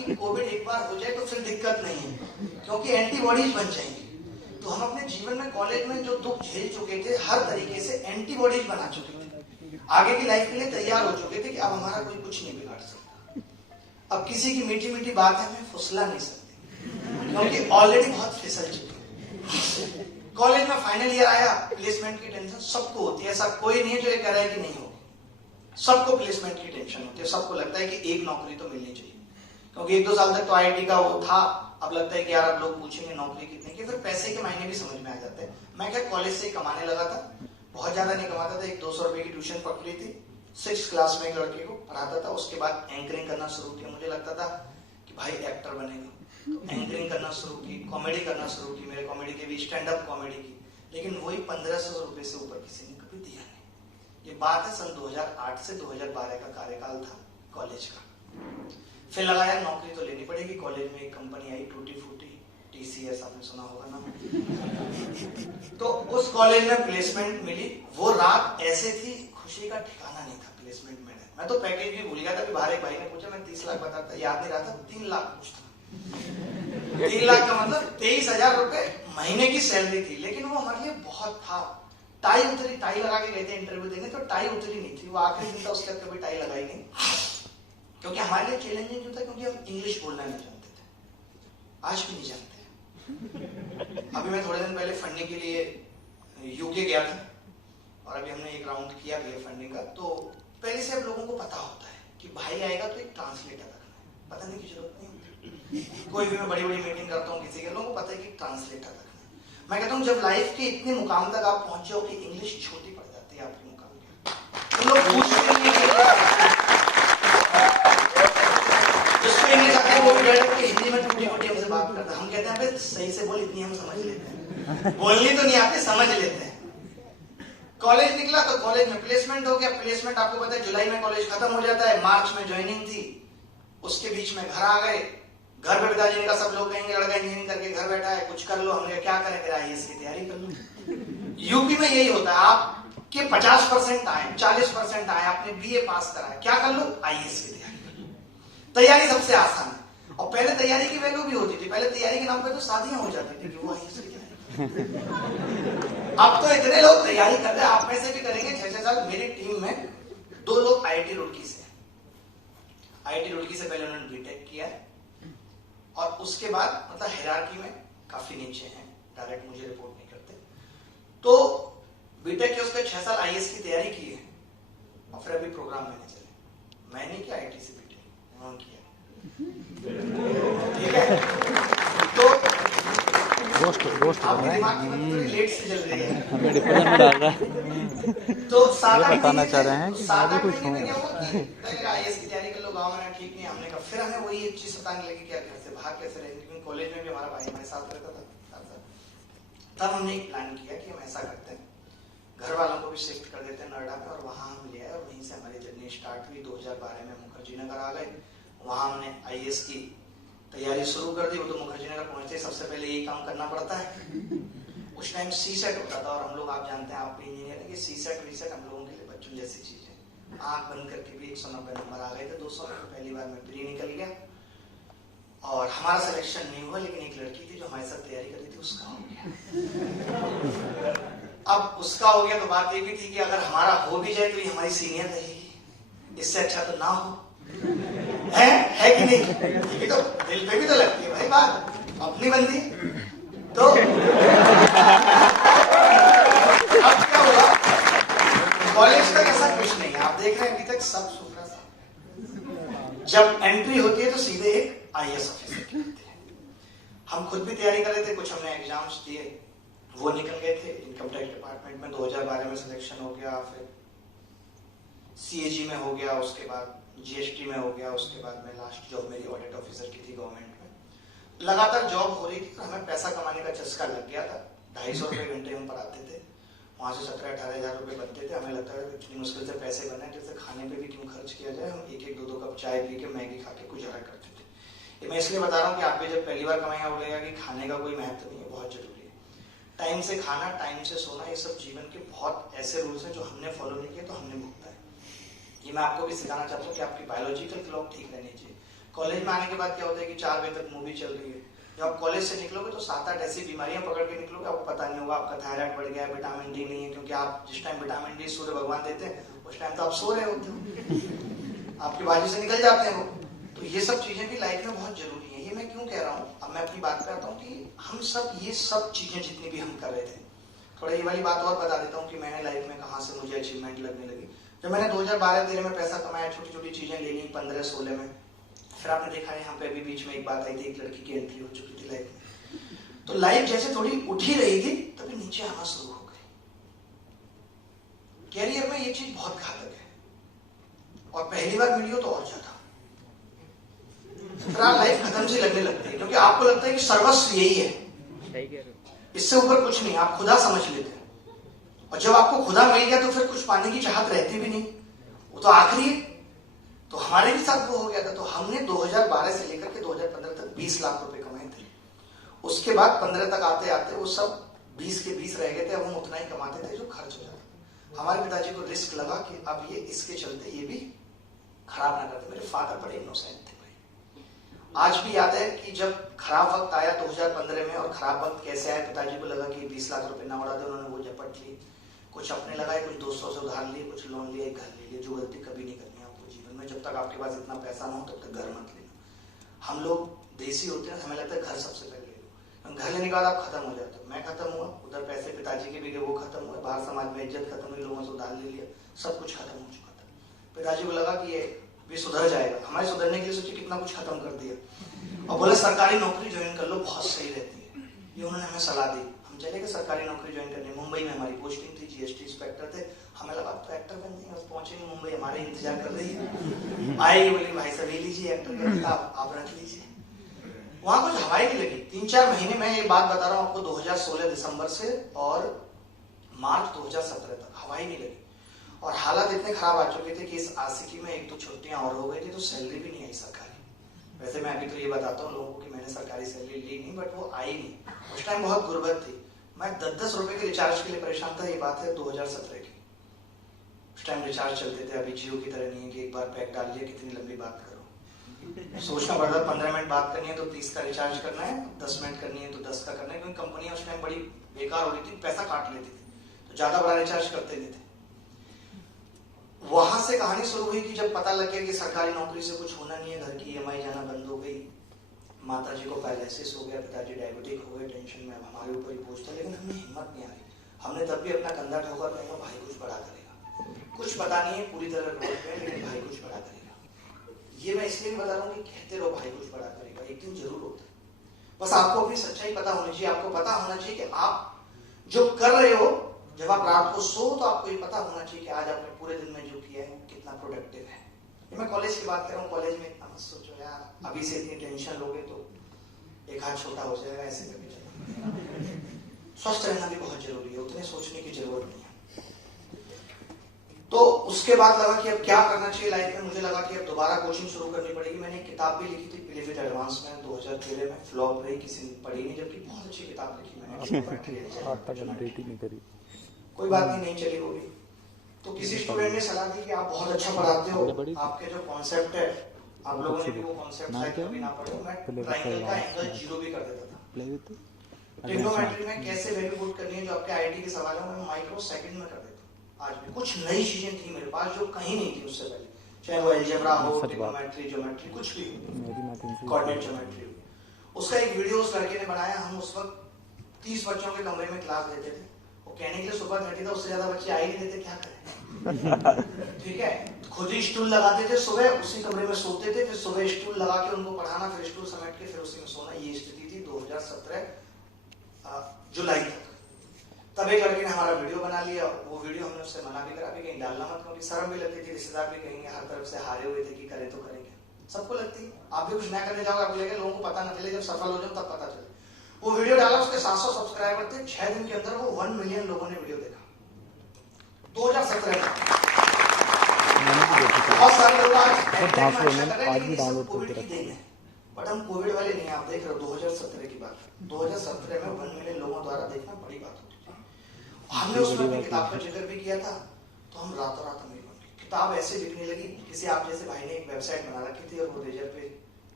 कि कोविड एक बार हो जाए तो फिर दिक्कत नहीं है, क्योंकि एंटीबॉडीज बन जाएंगी। तो हम अपने जीवन में कॉलेज में जो दुख झेल चुके थे, हर तरीके से एंटीबॉडीज बना चुके थे, आगे की लाइफ के लिए तैयार हो चुके थे कि अब हमारा कोई कुछ नहीं बिगाड़ सकता। अब किसी की मीठी मीठी बात है हमें फुसला नहीं सकते, क्योंकि ऑलरेडी बहुत फिसल चुके। कॉलेज में फाइनल ईयर आया, प्लेसमेंट की टेंशन सबको होती है, ऐसा कोई नहीं है जो ये कह रहा है कि नहीं होगी। सबको प्लेसमेंट की टेंशन होती है, सबको लगता है कि एक नौकरी तो मिलनी चाहिए, क्योंकि 1-2 साल तक तो आईआईटी का वो था, अब लगता है कि यार अब लोग पूछेंगे नौकरी कितने की, फिर पैसे के मायने भी समझ में आ जाते हैं। मैं क्या कॉलेज से कमाने लगा था, बहुत ज्यादा नहीं कमाता था, 100-200 रुपए की ट्यूशन पकड़ी थी, 6th क्लास में एक लड़के को पढ़ाता था। उसके बाद एंकरिंग करना शुरू किया, मुझे लगता था कि भाई एक्टर बनेगा, तो एंकरिंग करना शुरू की, कॉमेडी करना शुरू की, मेरे कॉमेडी के भी स्टैंड अप कॉमेडी की, लेकिन वही 1500 रुपए से ऊपर किसी ने कभी दिया नहीं। ये बात है सन 2008 से 2012 का कार्यकाल था कॉलेज का। फिर लगा यार नौकरी तो लेनी पड़ेगी, कॉलेज में एक कंपनी आई टूटी फूटी, TCS, आपने सुना होगा ना। तो उस कॉलेज में प्लेसमेंट मिली। वो रात ऐसे थी, खुशी का ठिकाना नहीं था प्लेसमेंट में। मैं तो पैकेज भी भूल गया था कि बाहर एक भाई ने पूछा, मैं 30 लाख बताता, याद नहीं रहा था, 3 लाख पूछता। 3 लाख का मतलब 23,000 रुपए महीने की सैलरी थी, लेकिन वो हमारे लिए बहुत था। टाई उतरी, टाई लगा के गए थे इंटरव्यू देने, तो टाई उतरी नहीं थी, वो आखिरी दिन था, उसके बाद कभी टाई लगाई नहीं, क्योंकि हमारे लिए चैलेंजिंग जो था, क्योंकि हम इंग्लिश बोलना नहीं जानते थे, आज भी नहीं जानते। अभी मैं थोड़े दिन पहले फंडिंग के लिए यूके गया था, और अभी हमने एक राउंड किया भी है फंडिंग का। तो पहले से अब लोगों को पता होता है कि भाई आएगा तो एक ट्रांसलेटर रखना है, पता नहीं की जरूरत नहीं होती। कोई भी मैं बड़ी बड़ी मीटिंग करता हूँ किसी के, लोगों को पता है कि ट्रांसलेटर रखना है। मैं कहता हूँ जब लाइफ के इतने मुकाम तक आप पहुंचे हो कि इंग्लिश छोटी पड़ जाती है आपके मुकाम के, तो लोग पूछते नहीं जिसको इंग्लिश आती है वो भी डर के हिंदी में टूटी फूटी हमसे बात करता है। हम कहते हैं भाई सही से बोल, इतनी हम समझ लेते हैं, बोलनी तो नहीं आती, समझ लेते हैं। कॉलेज निकला तो कॉलेज में प्लेसमेंट हो गया। प्लेसमेंट आपको पता है जुलाई में कॉलेज खत्म हो जाता है, मार्च में ज्वाइनिंग थी, उसके बीच में घर आ गए। घर पे पिताजी का सब लोग कहेंगे लड़का इंजीनियरिंग करके घर बैठा है, कुछ कर लो। हमने क्या करें, फिर IAS की तैयारी कर लो। यूपी में यही होता है, आपके 50% आए, 40% आए, आपने BA पास करा है, क्या कर लो, IAS की तैयारी कर लो। तैयारी सबसे आसान है, और पहले तैयारी की वैल्यू भी होती थी। पहले तैयारी के नाम पे तो शादियां हो जाती थी कि वो IAS की तैयारी। अब तो इतने लोग तैयारी कर रहे हैं, आप में से भी करेंगे 6-6 साल। मेरी टीम में 2 लोग IIT रुड़की से, IIT रुड़की से पहले उन्होंने बीटेक किया है, और उसके बाद मतलब हायरार्की में काफी नीचे हैं, डायरेक्ट मुझे रिपोर्ट नहीं करते। तो बीटेक के उसके 6 साल IAS की तैयारी की है, और फिर अभी प्रोग्राम मैनेजर है। मैंने किया IIT से बीटेक, उन्होंने किया, ठीक है। तो आपके दिमाग की मतलब लेट से चल रही है, हमें डिप्रेशन में डाल रहा है। तो सारा बताना चाह रहे हैं कि मैं भी कुछ हूँ। IAS की तैयारी कर लो, गाँव में ठीक नहीं, हमने कहा फिर हमें वही एक चीज सताने लगी, क्या घर से बाहर कैसे रहेंगे, क्योंकि कॉलेज में भी हमारा भाई हमारे साथ रहता था। तब हमने एक प्लान किया कि हम ऐसा करते हैं, घर वालों को भी शिफ्ट कर देते हैं नोएडा में, और वहां हम ले आए, और वहीं से हमारी जर्नी स्टार्ट हुई। 2012 में मुखर्जी नगर आ गए, वहां हमने IAS की तैयारी शुरू कर दी। वो तो मुखर्जी नगर पहुंचते सबसे पहले यही काम करना पड़ता है। उस टाइम CSET होता था, और हम लोग, आप जानते हैं, आप भी इंजीनियर हैं, कि CSET वीसेट हम लोगों के लिए बच्चों जैसी चीज है। आंख बंद करके भी 190 नंबर आ गए थे। 200 में पहली बार में प्री निकल गया, और हमारा सिलेक्शन नहीं हुआ, लेकिन एक लड़की थी जो हमारे साथ तैयारी कर रही थी, उसका हो गया। अब उसका हो गया तो बात ये भी थी कि अगर हमारा हो भी जाए तो ये हमारी सीनियर रहेगी, इससे अच्छा तो ना हो, है कि नहीं? ये तो दिल पे भी तो लगती है भाई बात, अपनी बंदी। तो अब क्या हुआ, कॉलेज तक ऐसा कुछ नहीं है, आप देख रहे हैं अभी तक सब सुथरा सा। जब एंट्री होती है तो सीधे एक IAS ऑफिसर की होती है। हम खुद भी तैयारी कर रहे थे, कुछ हमने एग्जाम्स दिए, वो निकल गए थे। इनकम टैक्स डिपार्टमेंट में 2012 में सिलेक्शन हो गया, फिर CAG में हो गया, उसके बाद GST में हो गया, उसके बाद में लास्ट जॉब मेरी ऑडिट ऑफिसर की थी गवर्नमेंट में। लगातार जॉब हो रही थी, तो हमें पैसा कमाने का चस्का लग गया था। 250 रुपए घंटे हम पढ़ाते थे, वहां से 17-18 हजार रुपए बनते थे। हमें लगता है इतनी मुश्किल से पैसे बने, जैसे खाने पे भी क्यों खर्च किया जाए, हम 1-1, 2-2 कप चाय पी के, मैगी खा के गुजारा करते थे। ये मैं इसलिए बता रहा हूँ कि आप भी जब पहली बार कमाएंगे बोलेगा कि खाने का कोई महत्व नहीं है, बहुत जरूरी है। टाइम से खाना, टाइम से सोना, ये सब जीवन के बहुत ऐसे रूल्स हैं जो हमने फॉलो नहीं किए तो हमने भुगता है। ये मैं आपको भी सिखाना चाहता हूँ कि आपकी बायोलॉजिकल क्लॉक ठीक रहनी चाहिए। कॉलेज में आने के बाद क्या होता है कि 4 बजे तक मूवी चल रही है। जब आप कॉलेज से निकलोगे तो 7-8 ऐसी बीमारियां पकड़ के निकलोगे, आपको पता नहीं होगा आपका थायराइड बढ़ गया है, विटामिन डी नहीं है, क्योंकि आप जिस टाइम विटामिन डी सूर्य भगवान देते हैं उस टाइम तो आप सो रहे होते हो, आपकी बाजू से निकल जाते हैं वो। तो ये सब चीजें भी लाइफ में बहुत जरूरी है। ये मैं क्यों कह रहा हूँ, अब मैं अपनी बात पे आता हूँ कि हम सब ये सब चीजें जितनी भी हम कर रहे थे, थोड़ा ये वाली बात और बता देता हूँ कि मैंने लाइफ में कहाँ से मुझे अचीवमेंट लगने लगी। जब मैंने 2012-13 में पैसा कमाया, छोटी छोटी चीजें ले ली, 15-16 में, फिर आपने देखा है यहाँ पे अभी बीच में एक बात आई थी, एक लड़की की एंट्री हो चुकी थी लाइफ में। तो लाइफ जैसे थोड़ी उठ ही रही थी तभी नीचे आना शुरू हो गई। कैरियर में ये चीज बहुत घातक है, और पहली बार मिली हो तो और ज्यादा फिर लाइफ खत्म सी लगने लगती है, क्योंकि आपको लगता है कि सर्वस्व यही है, इससे ऊपर कुछ नहीं, आप खुदा समझ लेते हैं। और जब आपको खुदा मिल गया तो फिर कुछ पाने की चाहत रहती भी नहीं, वो तो आखिरी है। तो हमारे भी साथ वो हो गया था। तो हमने 2012 से लेकर के 2015 तक 20 लाख रुपए कमाए थे। उसके बाद 15 तक आते आते वो सब 20 के 20 रह गए थे। अब हम उतना ही कमाते थे जो खर्च हो जाता। हमारे पिताजी को रिस्क लगा कि अब ये इसके चलते ये भी खराब ना करते। मेरे फादर बड़े इनोसेंट थे भाई। आज भी याद है कि जब खराब वक्त आया 2015 में, और खराब वक्त कैसे आया, पिताजी को लगा कि 20 लाख रुपए ना उड़ा दे, उन्होंने वो झपट लिए, कुछ अपने लगाए, कुछ दोस्तों से उधार लिए, कुछ लोन लिए, एक घर ले लिए। जो गलती कभी नहीं करनी आपको जीवन में, जब तक आपके पास इतना पैसा ना हो तब तक घर मत लेना। हम लोग देसी होते हैं, हमें लगता है घर सबसे पहले ले लो, घर लेने के बाद आप खत्म हो जाते हो। मैं खत्म हुआ, उधर पैसे पिताजी के भी गए, वो खत्म हुए, बाहर समाज में इज्जत खत्म हुई, लोगों से उधार ले लिया, सब कुछ खत्म हो चुका था। पिताजी को लगा कि ये भी सुधर जाएगा, हमारे सुधरने के लिए सोचे कितना कुछ खत्म कर दिया, और बोले सरकारी नौकरी ज्वाइन कर लो, बहुत सही रहती है। ये उन्होंने हमें सलाह दी। हम चले गए सरकारी नौकरी ज्वाइन करने। मुंबई में हमारी पोस्टिंग थी, जीएसटी इंस्पेक्टर थे। हमें लगा तो एक्टर बन जाएंगे, बस पहुंचेंगे मुंबई, हमारे इंतजार कर रही है, आएगी, बोली भाई साहब ये लीजिए एक्टर का किताब, आप रख लीजिए। वहां कुछ हवाई नहीं लगी। 3-4 महीने में, ये बात बता रहा हूँ आपको, 2016 दिसंबर से और मार्च 2017 तक हवाई नहीं लगी। और हालात इतने खराब आ चुके थे कि इस आशिकी में 1-2 छुट्टियां और हो गई थी, तो सैलरी भी नहीं आई सरकारी। वैसे मैं अभी तो ये बताता हूँ लोगों को कि मैंने सरकारी सैलरी ली नहीं, बट वो आई नहीं। उस टाइम बहुत गुर्बत थी। मैं 10-10 रुपए के रिचार्ज के लिए परेशान था। ये बात है 2017 की। उस टाइम रिचार्ज चलते थे, अभी जियो की तरह नहीं है कि एक बार पैक डाल लिया, कितनी लंबी बात करो, सोचना पड़ता है। 15 मिनट बात करनी है तो 30 का रिचार्ज करना है, 10 मिनट करनी है तो 10 का करना है, क्योंकि कंपनियां उस टाइम बड़ी बेकार हो रही थी, पैसा काट लेती थी, तो ज्यादा बड़ा रिचार्ज करते नहीं थे। वहां से कहानी शुरू हुई कि जब पता लग गया कि सरकारी नौकरी से कुछ होना नहीं है, घर की EMI जाना बंद हो गई, माताजी को पैरालिसिस हो गया, पिताजी डायबिटिक हो गए, टेंशन में अब हमारे ऊपर ही बोझ था। लेकिन हमें हिम्मत नहीं आ रही। हमने तब भी अपना कंधा ठोका, कहा भाई कुछ बड़ा करेगा, कुछ पता नहीं है पूरी तरह रोड पे, लेकिन भाई कुछ बड़ा करेगा। ये मैं इसलिए बता रहा हूँ कि कहते रहो भाई कुछ बड़ा करेगा, एक दिन जरूर होता है। बस आपको अपनी सच्चाई पता होनी चाहिए। आपको पता होना चाहिए कि आप जो कर रहे हो, जब आप रात को सो तो आपको ये पता होना चाहिए कि आज आपने पूरे दिन में जो किया है कितना प्रोडक्टिव है। ये मैं कॉलेज की बात कर रहा हूँ। कॉलेज में इतना मत सोचो यार, अभी से इतनी टेंशन लोगे तो एक हाथ छोटा हो जाएगा, ऐसे कभी चलेगा। स्वस्थ रहना भी बहुत जरूरी है, उतने सोचने की जरूरत नहीं है। तो उसके बाद लगा कि अब क्या करना चाहिए लाइफ में। मुझे लगा कि अब दोबारा कोचिंग शुरू करनी पड़ेगी। मैंने एक किताब भी लिखी थी पिलीभित एडवांस में, 2013 में, फ्लॉप रही, किसी ने पढ़ी नहीं, जबकि बहुत अच्छी किताब लिखी मैंने। कोई बात नहीं चली वो भी। तो किसी स्टूडेंट ने सलाह दी कि आप बहुत अच्छा पढ़ाते हो, आपके जो कॉन्सेप्ट है, आप लोगों ने भी वो कॉन्सेप्ट शायद कभी ना पढ़े। मैं ट्रायंगल का एंगल 0 भी कर देता था। ट्रिग्नोमेट्री में कैसे वैल्यू पुट करनी है, जो आपके आईटी के सवाल है, मैं माइक्रो सेकंड में कर देता। आज भी कुछ नई चीजें थी मेरे पास जो कहीं नहीं थी उससे पहले, चाहे वो अलजेब्रा हो, ट्रिग्नोमेट्री, ज्योमेट्री, कुछ भी हो, कोऑर्डिनेट ज्योमेट्री हो। उसका एक वीडियो उस लड़के ने बनाया। हम उस वक्त 30 बच्चों के कमरे में क्लास लेते थे। वो कहने के लिए सुबह 30 था, उससे ज्यादा बच्चे आ ही नहीं देते, क्या करें। ठीक है, खुद ही स्टूल लगाते थे, सुबह उसी कमरे में सोते थे, फिर सुबह स्टूल लगा के उनको पढ़ाना, फिर स्टूल समेट के फिर उसी में सोना। ये स्थिति थी 2017 जुलाई तक। तब एक लड़के ने हमारा वीडियो बना लिया। वो वीडियो हमने उससे मना भी करा कि कहीं डालना मत, क्योंकि शर्म भी लगती थी, रिश्तेदार भी कहेंगे, हर तरफ से हारे हुए थे कि करें तो करेंगे, सबको लगती है। आप भी कुछ नया करने जाओगे, आपको लगेगा लोगों को पता ना चले, जब सफल हो जाओ तब पता चले। वो वीडियो डाला, उसके 700 सब्सक्राइबर थे। 6 दिन के अंदर वो 1 मिलियन लोगों ने वीडियो देखा 2017 में। बहुत सारे लोग आज भी डाउनलोड करते रहते हैं, बट हम कोविड वाले नहीं। आप देख रहे हो 2017 की बात, 2017 में 1 मिलियन लोगों द्वारा देखना बड़ी बात होती थी। हमने उसमें अपनी किताब का जिक्र भी किया था, तो हम रातों रात अमीर बन गए। किताब ऐसे बिकने लगी। किसी आप जैसे भाई ने एक वेबसाइट बना रखी थी और वो रेजर पे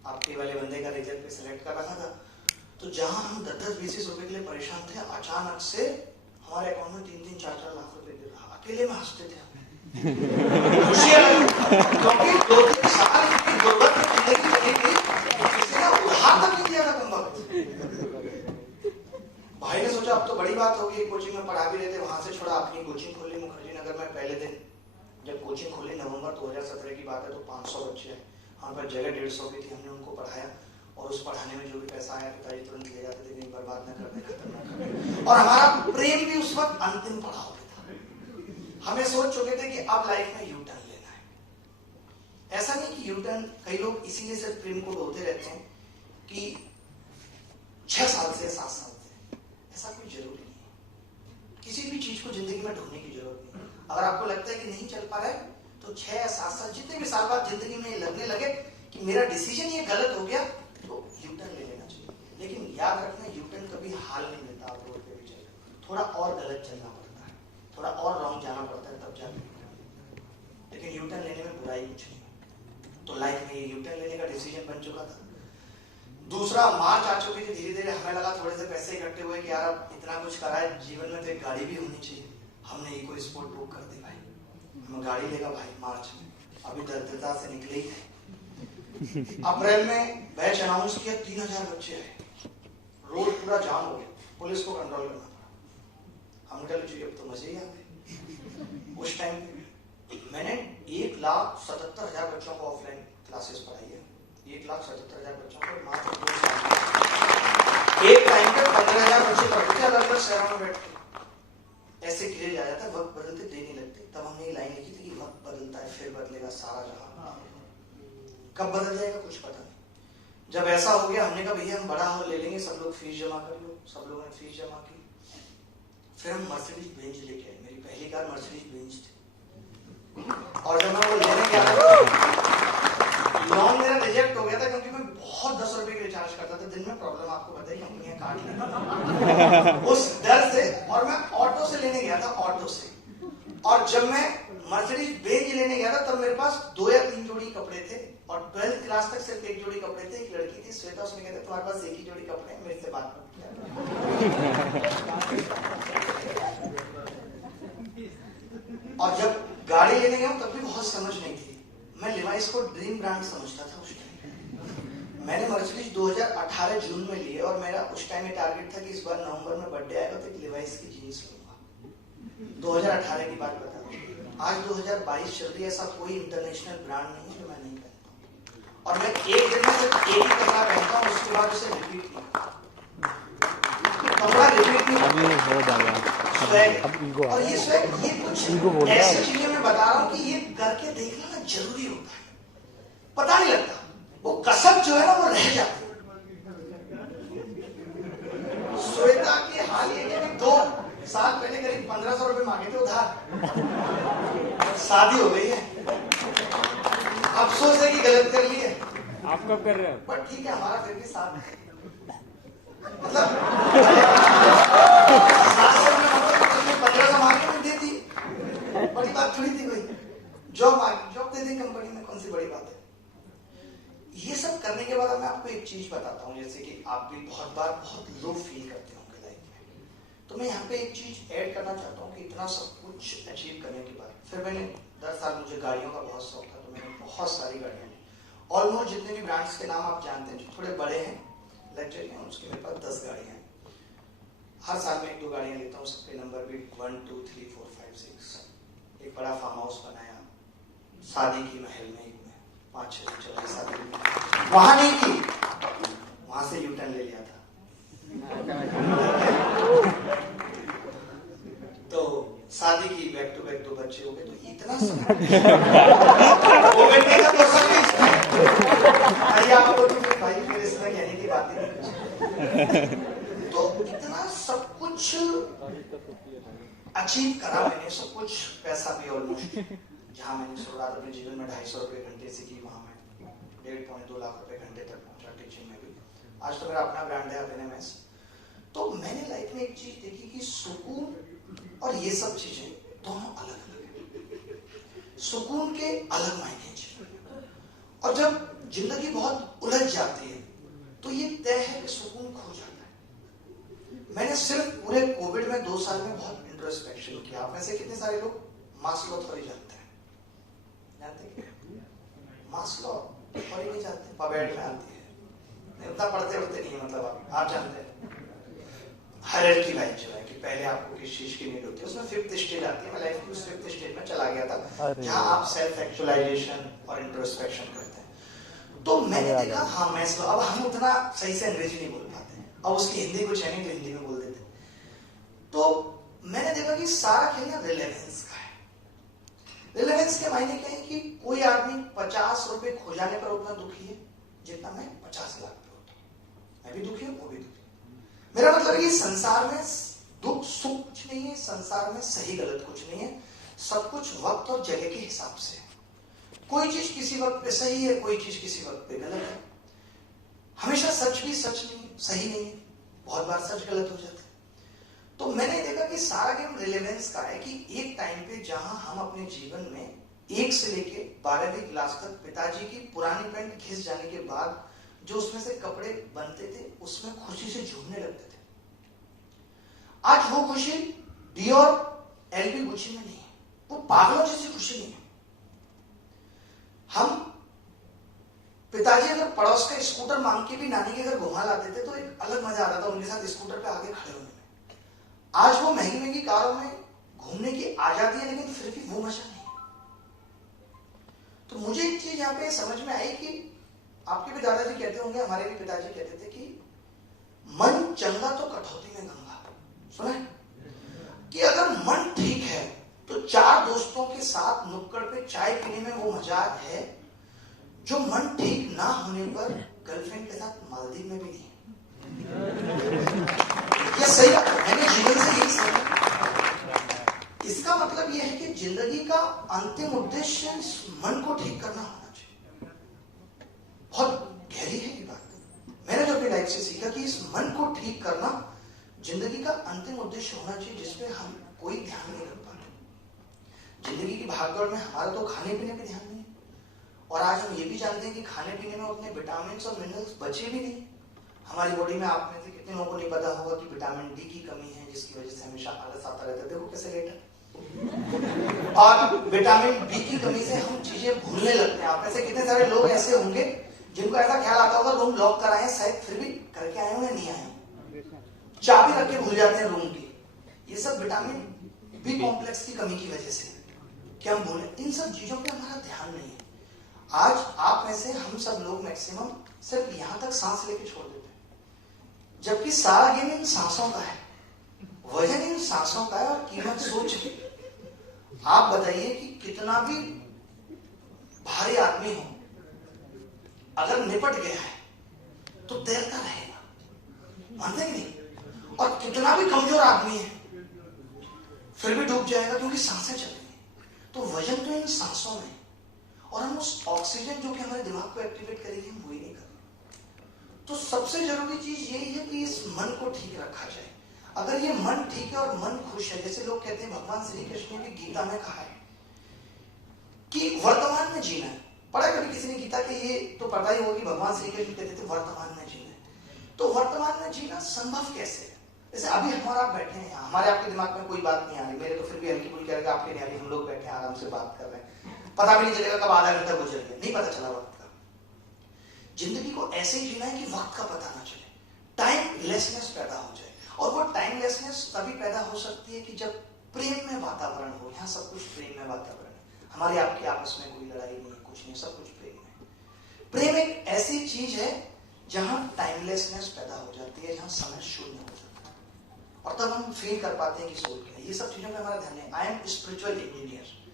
आपके वाले बंदे का रिजल्ट पे सिलेक्ट कर रखा था। तो जहां हम 10-20 रुपए के लिए परेशान थे, अचानक से हमारे अकाउंट में 3-3, 4-4 लाख रुपए गिर रहा। अकेले में हंसते थे हम। खुशियां लगी, क्योंकि 2-3 साल की गुर्बत में जिंदगी बनी थी, किसी ने उधार तक नहीं दिया था कम वक्त। भाई ने सोचा अब तो बड़ी बात होगी, कोचिंग में पढ़ा भी रहे थे, वहां से छोड़ा, अपनी कोचिंग खोली मुखर्जी नगर में। पहले दिन जब कोचिंग खोली नवंबर 2017 की बात है, तो 500 बच्चे हैं हमारे पास, जगह 150 की थी। हमने उनको पढ़ाया और उस पढ़ाने में जो भी पैसा आया पिताजी तुरंत ले जाते थे, नहीं बर्बाद न कर दे, खत्म न कर दे। और हमारा प्रेम भी उस वक्त अंतिम पड़ाव पे था। हमें सोच चुके थे कि अब लाइफ में यू टर्न लेना है। ऐसा नहीं कि यू टर्न, कई लोग इसीलिए सिर्फ प्रेम को बोलते रहते हैं कि 6 साल से 7 साल से, ऐसा कोई जरूरी नहीं है। किसी भी चीज को जिंदगी में ढूंढने की जरूरत नहीं है। अगर आपको लगता है कि नहीं चल पा रहा है, तो 6 या 7 साल, जितने भी साल बाद जिंदगी में लगने लगे कि मेरा डिसीजन ये गलत हो गया, तो यू टर्न ले लेना चाहिए। लेकिन याद रखना, यू टर्न कभी हाल नहीं मिलता। आप रोड पे भी चल रहे, थोड़ा और गलत चलना पड़ता है, थोड़ा और रॉन्ग जाना पड़ता है, तब जाके। लेकिन यू टर्न लेने में बुराई कुछ नहीं। तो लाइफ में ये यू टर्न लेने का डिसीजन बन चुका था। दूसरा, मार्च आ चुकी थी, धीरे धीरे हमें लगा थोड़े से पैसे इकट्ठे हुए कि यार अब इतना कुछ करा है जीवन में, तो एक गाड़ी भी होनी चाहिए। हमने इको स्पोर्ट बुक कर दी भाई, हमें गाड़ी लेगा भाई मार्च में। अभी दरिद्रता से निकले ही थे। अप्रैल में बैच अनाउंस किया, 3000 बच्चे आए, रोड पूरा जाम हो गया, पुलिस को कंट्रोल करना पड़ा। हम कल जी अब तो मजे ही आ गए। उस टाइम मैंने 1,77,000 बच्चों को ऑफलाइन क्लासेस पढ़ाई है। 1,77,000 बच्चों को मात्र 2 साल। एक टाइम पे 15,000 बच्चे पढ़ते थे अलग अलग शहरों में बैठ के। ऐसे क्रेज आ जाता है, वक्त बदलते देर नहीं लगते। तब हमने ये लाइन लिखी थी कि वक्त बदलता है फिर बदलेगा सारा जहां। कब बदल जाएगा कुछ पता नहीं। जब ऐसा हो गया, हमने कहा भैया हम बड़ा हॉल ले लेंगे, सब लोग फीस जमा कर लो। सब लोगों ने फीस जमा की। फिर हम मर्सिडीज बेंज लेके आए। मेरी पहली कार मर्सिडीज बेंज थी। और जब मैं वो लेने गया, लोन मेरा रिजेक्ट हो गया था, क्योंकि मैं बहुत 10 रुपए के रिचार्ज करता था दिन में। प्रॉब्लम आपको पता है, कंपनियां काट लेती उस डर से। और मैं ऑटो से लेने गया था, ऑटो से। और जब मैं मर्सिडीज बेंज लेने गया था, तब मेरे पास 2 या 3 जोड़ी कपड़े थे। और 12th क्लास तक सिर्फ 1 जोड़ी कपड़े थे। एक लड़की थी श्वेता, उसने कहते तुम्हारे पास एक ही जोड़ी कपड़े हैं, मेरे से बात मत किया। और जब गाड़ी लेने गया तब भी बहुत समझ नहीं थी। मैं लिवाइस को ड्रीम ब्रांड समझता था उस टाइम। मैंने मर्सिडीज 2018 जून में लिए, और मेरा उस टाइम में टारगेट था कि इस बार नवंबर में बर्थडे आएगा तो एक लिवाइस की जीन्स लूंगा। 2018 की बात बता रहा हूँ। आज 2022 चल रही है, ऐसा कोई इंटरनेशनल ब्रांड नहीं है जो मैं नहीं पहनता। और मैं एक दिन में सिर्फ एक ही कपड़ा पहनता हूँ, उसके बाद उसे रिपीट नहीं करता। कपड़ा रिपीट नहीं करता। और ये स्वैग, ये कुछ ऐसी चीजें मैं बता रहा हूँ कि ये करके देखना ना जरूरी होता है। पता नहीं लगता, वो कसम जो है ना वो रह जाती है। श्वेता के हाल ये कि 2 साल पहले करीब 1500 रुपए मांगे थे उधार। शादी हो गई है, अफसोस है कि गलत कर ली है। आप कब कर रहे हो? पर ठीक है, हमारा फिर भी साथ है। मतलब 1500 मांगे में दे दी, बड़ी बात थोड़ी थी कोई। जॉब दे दी कंपनी में, कौन सी बड़ी बात है। ये सब करने के बाद मैं आपको एक चीज बताता हूँ, जैसे कि आप भी बहुत बार बहुत लो फील करते होंगे लाइफ में। तो मैं यहाँ पे एक चीज ऐड करना चाहता हूँ कि इतना सब कुछ अचीव करने के बाद फिर मैंने 10 साल, मुझे गाड़ियों का बहुत शौक था, तो मैंने बहुत सारी गाड़ियां ली। ऑलमोस्ट जितने भी ब्रांड्स के नाम आप जानते हैं, जो थोड़े बड़े हैं, लग्जरी हैं, उसके मेरे पास 10 गाड़ियां हैं। हर साल में 1-2 गाड़ियां लेता हूँ, सबके नंबर भी 1, 2, 3, 4, 5, 6। एक बड़ा फार्म हाउस बनाया, शादी की महल में, 5-6 दिन चली शादी। वहां नहीं की, वहां से यू टर्न ले लिया था। तो शादी की, बैक टू बैक 2 बच्चे हो गए, तो इतना आपको भाई फिर इसमें कहने की बात नहीं। तो इतना सब कुछ अचीव करा मैंने, सब कुछ, पैसा भी ऑलमोस्ट, जहां मैंने शुरुआत अपने जीवन में 250 रुपए घंटे से की, वहां मैं 1.5-2 लाख रुपए घंटे तक पहुंचा टीचिंग में भी। आज तो मेरा अपना ब्रांड है अभिनयमेस। तो मैंने लाइफ में एक चीज देखी कि सुकून और ये सब चीजें दोनों अलग अलग है। सुकून के अलग मायने हैं। और जब जिंदगी बहुत उलझ जाती है तो ये तय है कि सुकून खो जाता है। मैंने सिर्फ पूरे कोविड में 2 साल में बहुत इंट्रोस्पेक्शन किया। आप में से कितने सारे लोग मास्लो थ्योरी जानते हैं? मास्लो थ्योरी नहीं जानते? पबेड में आती है, उतना पढ़ते उठते नहीं है, मतलब आप जानते हैं हायरार्की लाइन जो है कि पहले आपको किस चीज की नीड होती है, उसमें 5th स्टेज आती है। मैं लाइफ की उस 5th स्टेज में चला गया था जहां आप सेल्फ एक्चुअलाइजेशन और इंट्रोस्पेक्शन करते हैं। तो मैंने देखा हाँ मैस्लो, अब हम उतना सही से अंग्रेजी नहीं बोल पाते, अब उसकी हिंदी कुछ है नहीं तो हिंदी में बोल देते। तो मैंने देखा कि सारा खेल ना रिलेवेंस का है। रिलेवेंस के मायने क्या है कि कोई आदमी 50 रुपए खो जाने पर उतना दुखी है जितना मैं 50 लाख पे होता हूं। मैं भी दुखी हूं, वो भी दुखी। मेरा मतलब है कि संसार में दुख सुख कुछ नहीं है, संसार में सही गलत कुछ नहीं है, सब कुछ वक्त और जगह के हिसाब से है। कोई चीज किसी वक्त पे सही है, कोई चीज किसी वक्त पे गलत है। हमेशा सच भी सच नहीं, सही नहीं है, बहुत बार सच गलत हो जाता है। तो मैंने देखा कि सारा गेम रिलेवेंस का है कि एक टाइम पे जहां हम अपने जीवन में 1 से लेके 12वीं क्लास तक पिताजी की पुरानी पैंट घिस जाने के बाद जो उसमें से कपड़े बनते थे उसमें खुशी से झूमने लगते थे। आज वो खुशी डियोर एलवी गुची में नहीं है, वो पागलों जैसी खुशी नहीं है। हम पिताजी अगर पड़ोस का स्कूटर मांग के भी नानी के घर घुमा लाते थे तो एक अलग मजा आता था उनके साथ स्कूटर पे आगे खड़े होने में। आज वो महंगी महंगी कारों में घूमने की आजादी है लेकिन फिर भी वो मजा नहीं है। तो मुझे एक चीज यहाँ पे समझ में आई कि आपके भी दादाजी कहते होंगे, हमारे भी पिताजी कहते थे कि मन चंगा तो कटौती में गंगा। सुना है कि अगर मन ठीक है तो 4 दोस्तों के साथ नुक्कड़ पे चाय पीने में वो मजा है जो मन ठीक ना होने पर गर्लफ्रेंड के साथ मालदीव में भी नहीं है। ये सही बात है, मैंने जीवन से यही समझा। इसका मतलब यह है कि जिंदगी का अंतिम उद्देश्य इस मन को ठीक करना होना चाहिए। बहुत गहरी है ये बात। मैंने जो अपनी लाइफ से सीखा कि इस मन को ठीक करना जिंदगी का अंतिम उद्देश्य होना चाहिए जिसपे हम कोई ध्यान नहीं रख पाते। जिंदगी की भागदौड़ में हमारा तो खाने पीने पे ध्यान नहीं है, और आज हम ये भी जानते हैं कि खाने पीने में उतने विटामिन और मिनरल्स बचे भी नहीं। हमारी बॉडी में आप में से कितने लोगों को नहीं पता होगा कि विटामिन डी की कमी है जिसकी वजह से हमेशा आलस आता रहता है। देखो कैसे लेट है। और विटामिन बी की कमी से हम चीजें भूलने लगते हैं। आप में से कितने सारे लोग ऐसे होंगे जिनको ऐसा ख्याल आता होगा रूम लॉक कराए शायद फिर भी करके आए हो या नहीं आए, चाबी रख के भूल जाते हैं रूम की। ये सब विटामिन बी कॉम्प्लेक्स की कमी की वजह से क्या हम भूले, इन सब चीजों पे हमारा ध्यान नहीं है। आज आप में से हम सब लोग मैक्सिमम सिर्फ यहां तक सांस लेके छोड़ देते हैं, जबकि सारा गेम इन सांसों का है, वजन इन सांसों का है और कीमत सोच। आप बताइए कि कितना भी भारी आदमी हो अगर निपट गया है तो तैरता रहेगा, मानते कि नहीं? और कितना भी कमजोर आदमी है फिर भी डूब जाएगा क्योंकि सांसें चल रही हैं। तो वजन तो इन सांसों में, और हम उस ऑक्सीजन जो कि हमारे दिमाग को एक्टिवेट करेगी हम वही नहीं कर रहे। तो सबसे जरूरी चीज यही है कि इस मन को ठीक रखा जाए। अगर ये मन ठीक है और मन खुश है, जैसे लोग कहते हैं भगवान श्री कृष्ण ने भी गीता में कहा है कि वर्तमान में जीना है। पढ़ा कभी किसी ने गीता के? ये तो पता ही होगा कि भगवान श्री कृष्ण कहते थे वर्तमान में जीना है। तो वर्तमान में जीना संभव कैसे है? जैसे अभी हमारा बैठे हैं यहाँ, हमारे आपके दिमाग में कोई बात नहीं आ रही, मेरे तो फिर भी हल्की फुल्की करेगा, आपके नहीं आ रही, हम लोग बैठे हैं आराम से बात कर रहे हैं, पता भी नहीं चलेगा कब आधा घंटा गुजर गया, नहीं पता चला वक्त का। जिंदगी को ऐसे ही जीना है कि वक्त का पता ना चले, टाइमलेसनेस पैदा हो जाए। और वो टाइमलेसनेस तभी पैदा हो सकती है कि जब प्रेम में वातावरण हो। यहाँ सब कुछ प्रेम में वातावरण है, हमारे आपके आपस में कोई लड़ाई नहीं है, कुछ नहीं, सब कुछ प्रेम है। प्रेम एक ऐसी चीज है जहां टाइमलेसनेस पैदा हो जाती है, जहां समय शून्य हो जाता है, और तब हम फील कर पाते हैं कि सोल क्या है। ये सब चीजों में हमारा ध्यान है। I am spiritual engineer,